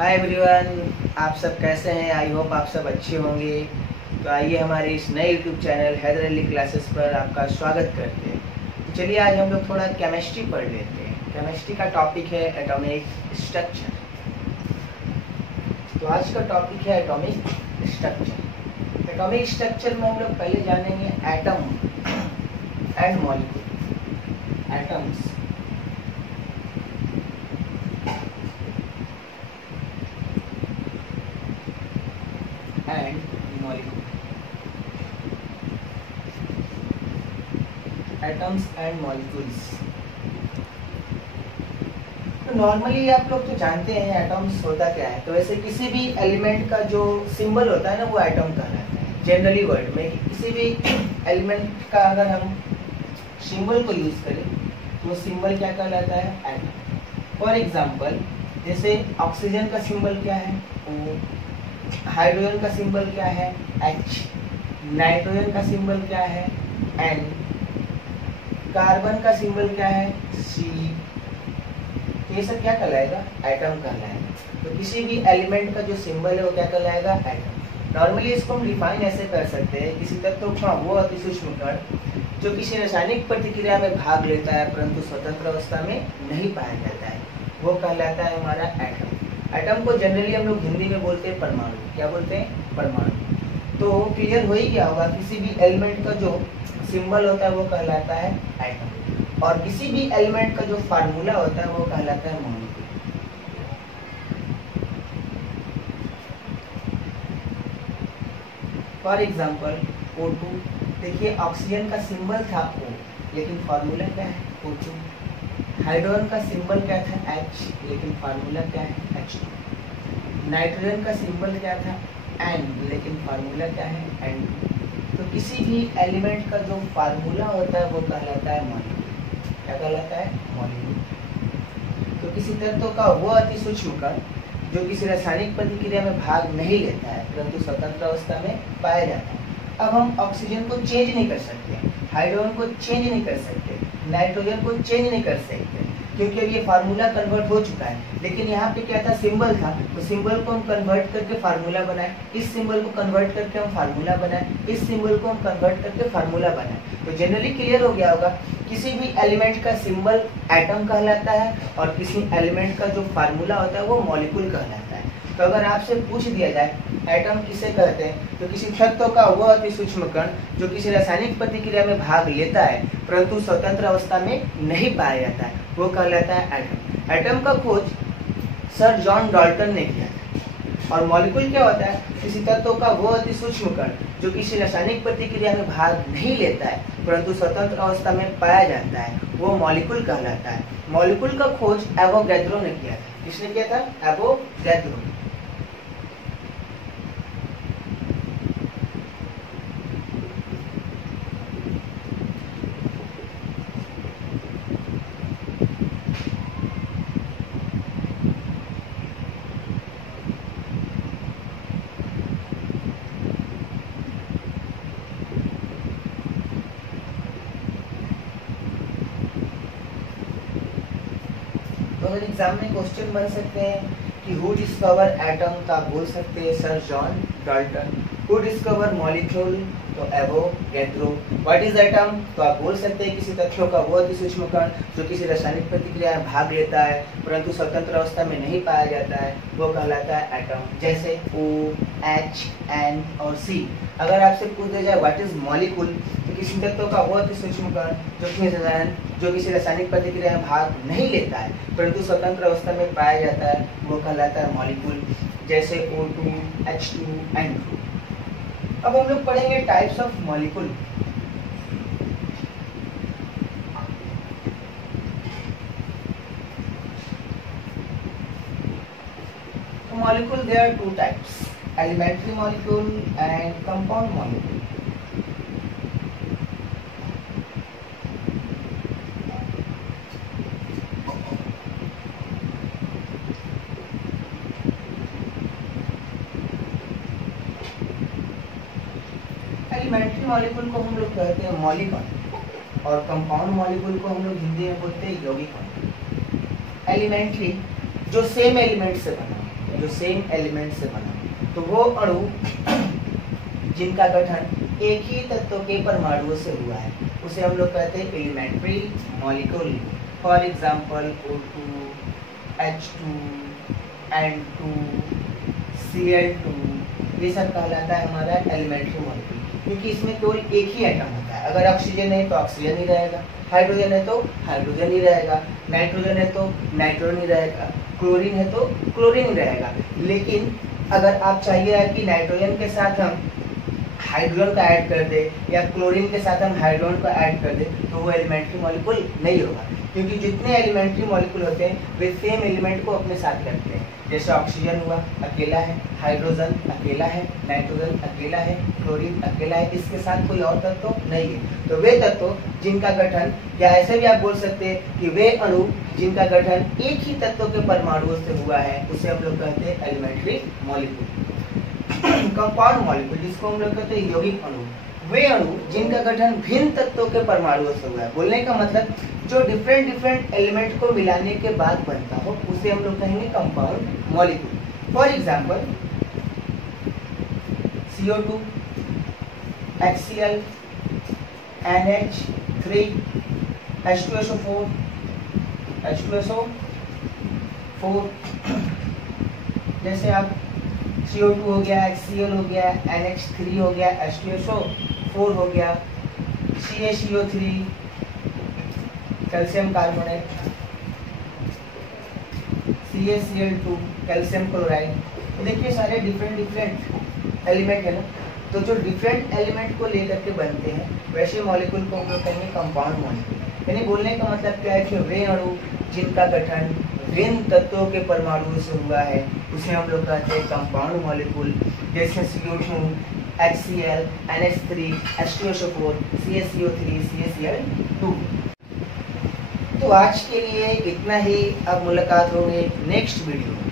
Hi everyone, आप सब कैसे हैं? आई होप आप सब अच्छे होंगे। तो आइए हमारे इस नए YouTube channel Haider Ali classes पर आपका स्वागत करते हैं। तो चलिए आज हम लोग थोड़ा केमिस्ट्री पढ़ लेते हैं। केमिस्ट्री का टॉपिक है एटॉमिक स्ट्रक्चर। तो आज का टॉपिक है एटॉमिक स्ट्रक्चर। एटॉमिक स्ट्रक्चर में हम लोग पहले जानेंगे atom and molecule. Atoms and molecule. Atoms and molecules. तो नॉर्मली आप लोग तो जानते हैं एटम्स होता क्या है। तो वैसे किसी भी एलिमेंट का जो सिंबल होता है ना, वो एटम कहलाता है। जनरली वर्ड में किसी भी एलिमेंट का अगर हम सिंबल को यूज करें तो सिंबल क्या कहलाता है? एटम। फॉर एग्जाम्पल जैसे ऑक्सीजन का सिंबल क्या है? O। हाइड्रोजन का सिंबल क्या है? H। नाइट्रोजन का सिंबल क्या है? N। कार्बन का सिंबल क्या है? C। ये सब क्या कहलाएगा? एटम कहलाएगा। तो किसी भी एलिमेंट का जो सिंबल है वो क्या कहलाएगा? एटम। नॉर्मली इसको हम डिफाइन ऐसे कर सकते हैं, किसी तत्व का वो अति सूक्ष्म कण जो किसी रासायनिक प्रतिक्रिया में भाग लेता है परंतु स्वतंत्र अवस्था में नहीं पाया जाता है, वो कहलाता है हमारा एटम। एटम को जनरली हम लोग हिंदी में बोलते हैं परमाणु। क्या बोलते हैं? परमाणु। तो क्लियर हो ही गया होगा, किसी भी एलिमेंट का जो सिंबल होता है वो कहलाता है एटम, और किसी भी एलिमेंट का जो फार्मूला होता है वो कहलाता है मॉलिक्यूल। For example O2। देखिए ऑक्सीजन का सिंबल था O, लेकिन फार्मूला क्या है? O2। हाइड्रोजन का सिंबल क्या था? H, लेकिन फार्मूला क्या है? H2। नाइट्रोजन का सिंबल क्या था? N, लेकिन फार्मूला क्या है? N2। तो किसी भी एलिमेंट का जो फार्मूला होता है वो कहलाता है मॉलिक्यूल। क्या कहलाता है? मॉलिक्यूल। तो किसी तत्व का वो अति सूक्ष्म कण जो किसी रासायनिक प्रतिक्रिया में भाग नहीं लेता है परंतु स्वतंत्र अवस्था में पाया जाता है। अब हम ऑक्सीजन को चेंज नहीं कर सकते, हाइड्रोजन को चेंज नहीं कर सकते, नाइट्रोजन को चेंज नहीं कर सकते, क्योंकि अब ये फार्मूला कन्वर्ट हो चुका है। लेकिन यहाँ पे क्या था? सिंबल था। तो सिंबल को हम कन्वर्ट करके फार्मूला बनाए, इस सिंबल को कन्वर्ट करके हम फार्मूला बनाए, इस सिंबल को हम कन्वर्ट करके फार्मूला बनाए। तो जनरली क्लियर हो गया होगा, किसी भी एलिमेंट का सिंबल एटम कहलाता है और किसी एलिमेंट का जो फार्मूला होता है वो मॉलिक्यूल कहलाता है। तो अगर आपसे पूछ दिया जाए एटम किसे कहते हैं, तो किसी तत्व का वह अति सूक्ष्म कण जो किसी रासायनिक प्रतिक्रिया में भाग लेता है परंतु स्वतंत्र अवस्था में नहीं पाया जाता है, वो कहलाता है एटम। एटम का खोज सर जॉन डाल्टन ने किया था। और मॉलिक्यूल क्या होता है? किसी तत्व का वो अति सूक्ष्म कण जो किसी रासायनिक प्रतिक्रिया में भाग नहीं लेता है परंतु स्वतंत्र अवस्था में पाया जाता है, वो मॉलिक्यूल कहलाता है। मॉलिक्यूल का खोज एवोगैड्रो ने किया था। किसने किया था? एवोगैड्रो। अगर एग्जाम में क्वेश्चन बन सकते हैं कि हु डिस्कवर एटम, तो आप बोल सकते हैं sir John Dalton. Who discover molecule, तो एवोगैड्रो। व्हाट इज एटम, तो आप बोल सकते हैं किसी तत्व का वो अति सूक्ष्म कण जो किसी रासायनिक प्रतिक्रिया में भाग लेता है परंतु स्वतंत्र अवस्था में नहीं पाया जाता है, वो कहलाता है एटम। जैसे O, H, N और C। अगर आपसे पूछ दिया जाए व्हाट इज मॉलिक्यूल, तो किसी तत्व का वो अति सूक्ष्म कण जो किसी रासायनिक प्रतिक्रिया में भाग नहीं लेता है परंतु स्वतंत्र अवस्था में पाया जाता है, वो कहलाता है मॉलिक्यूल। जैसे O2, H2, N2। अब हम लोग पढ़ेंगे types of molecule. Molecule there are two types, elementary molecule and compound molecule. Elementary molecule को हम लोग कहते हैं मौलिक कण और कंपाउंड मॉलिक्यूल को हम लोग हिंदी में बोलते हैं यौगिक कण। एलिमेंट्री जो सेम एलिमेंट से बना, जो सेम एलिमेंट से बना, तो वो अणु जिनका गठन एक ही तत्व के परमाणुओं से हुआ है उसे हम लोग कहते हैं elementary molecule. For example O2, H2, N2, Cl2, ये सब कहलाता है हमारा एलिमेंट्री मॉलिक्यूल, क्योंकि इसमें केवल एक ही एटम होता है। अगर ऑक्सीजन है तो ऑक्सीजन ही रहेगा, हाइड्रोजन है तो हाइड्रोजन ही रहेगा, नाइट्रोजन है तो नाइट्रोजन ही रहेगा, क्लोरीन है तो क्लोरीन ही रहेगा। लेकिन अगर आप चाहिए कि नाइट्रोजन के साथ हम हाइड्रोजन का ऐड कर दे या क्लोरीन के साथ हम हाइड्रोजन का ऐड कर दे तो वो एलिमेंट्री मॉलिक्यूल नहीं होगा, क्योंकि जितने एलिमेंट्री मॉलिक्यूल होते हैं वे सेम एलिमेंट को अपने साथ रखते हैं। जैसे ऑक्सीजन हुआ अकेला है, हाइड्रोजन अकेला है, नाइट्रोजन अकेला है, क्लोरीन अकेला है, इसके साथ कोई और तत्व नहीं है। तो वे तत्व जिनका गठन, या ऐसे भी आप बोल सकते हैं कि वे अणु जिनका गठन एक ही तत्व के परमाणुओं से हुआ है उसे हम लोग कहते हैं एलिमेंट्री मॉलिक्यूल। कंपाउंड मॉलिक्यूल जिसको हम लोग कहते हैं यौगिक अणु, वे अणु जिनका गठन भिन्न तत्वों के परमाणुओं से हुआ है। बोलने का मतलब जो डिफरेंट एलिमेंट को मिलाने के बाद बनता हो उसे हम लोग कहेंगे compound molecule. For example CO2, HCl, NH3, H2SO4, जैसे आप CO2 हो गया, HCl हो गया, NH3 हो गया, H2SO4 हो गया, CaCO3, calcium carbonate, CaCl2, calcium chloride. तो देखिए सारे डिफरेंट एलिमेंट है ना, तो जो डिफरेंट एलिमेंट को लेकर के बनते हैं वैसे मॉलिक्यूल को हम लोग कहेंगे कंपाउंड मॉलिक्यूल। यानी बोलने का मतलब क्या है कि वे अणु जिनका गठन भिन्न तत्वों के परमाणुओं से हुआ है उसे हम लोग कहते हैं कंपाउंड मॉलिक्यूल। जैसे CO2, HCl, NH3, H2SO4, CaCO3, CaCl2। तो आज के लिए इतना ही, अब मुलाकात होगी नेक्स्ट वीडियो में।